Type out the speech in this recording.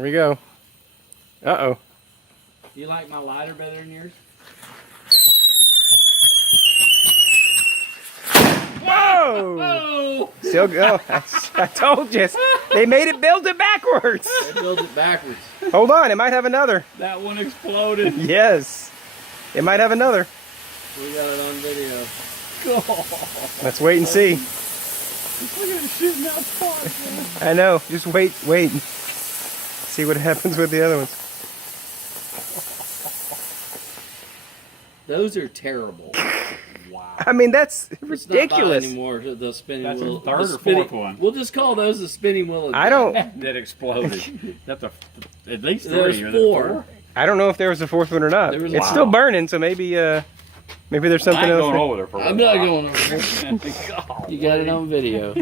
Here we go. Uh-oh. Do you like my lighter better than yours? Whoa! Oh! Still go. I told you. They made it build it backwards. They built it backwards. Hold on. It might have another. That one exploded. Yes. It might have another. We got it on video. Let's wait and see. Look at it shooting out spots, man. I know. Just wait. See what happens with the other ones. Those are terrible. Wow. I mean, that's It's ridiculous. not anymore. The spinning That's wheel. a third the or spinning- fourth one. We'll just call those the spinning wheel. I don't. That exploded. That's at least 3. There's Or 4. I don't know if there was a fourth one or not. There was- It's still burning, so maybe maybe there's I something ain't else. going over there for a I'm while. not going over there. You got it on video.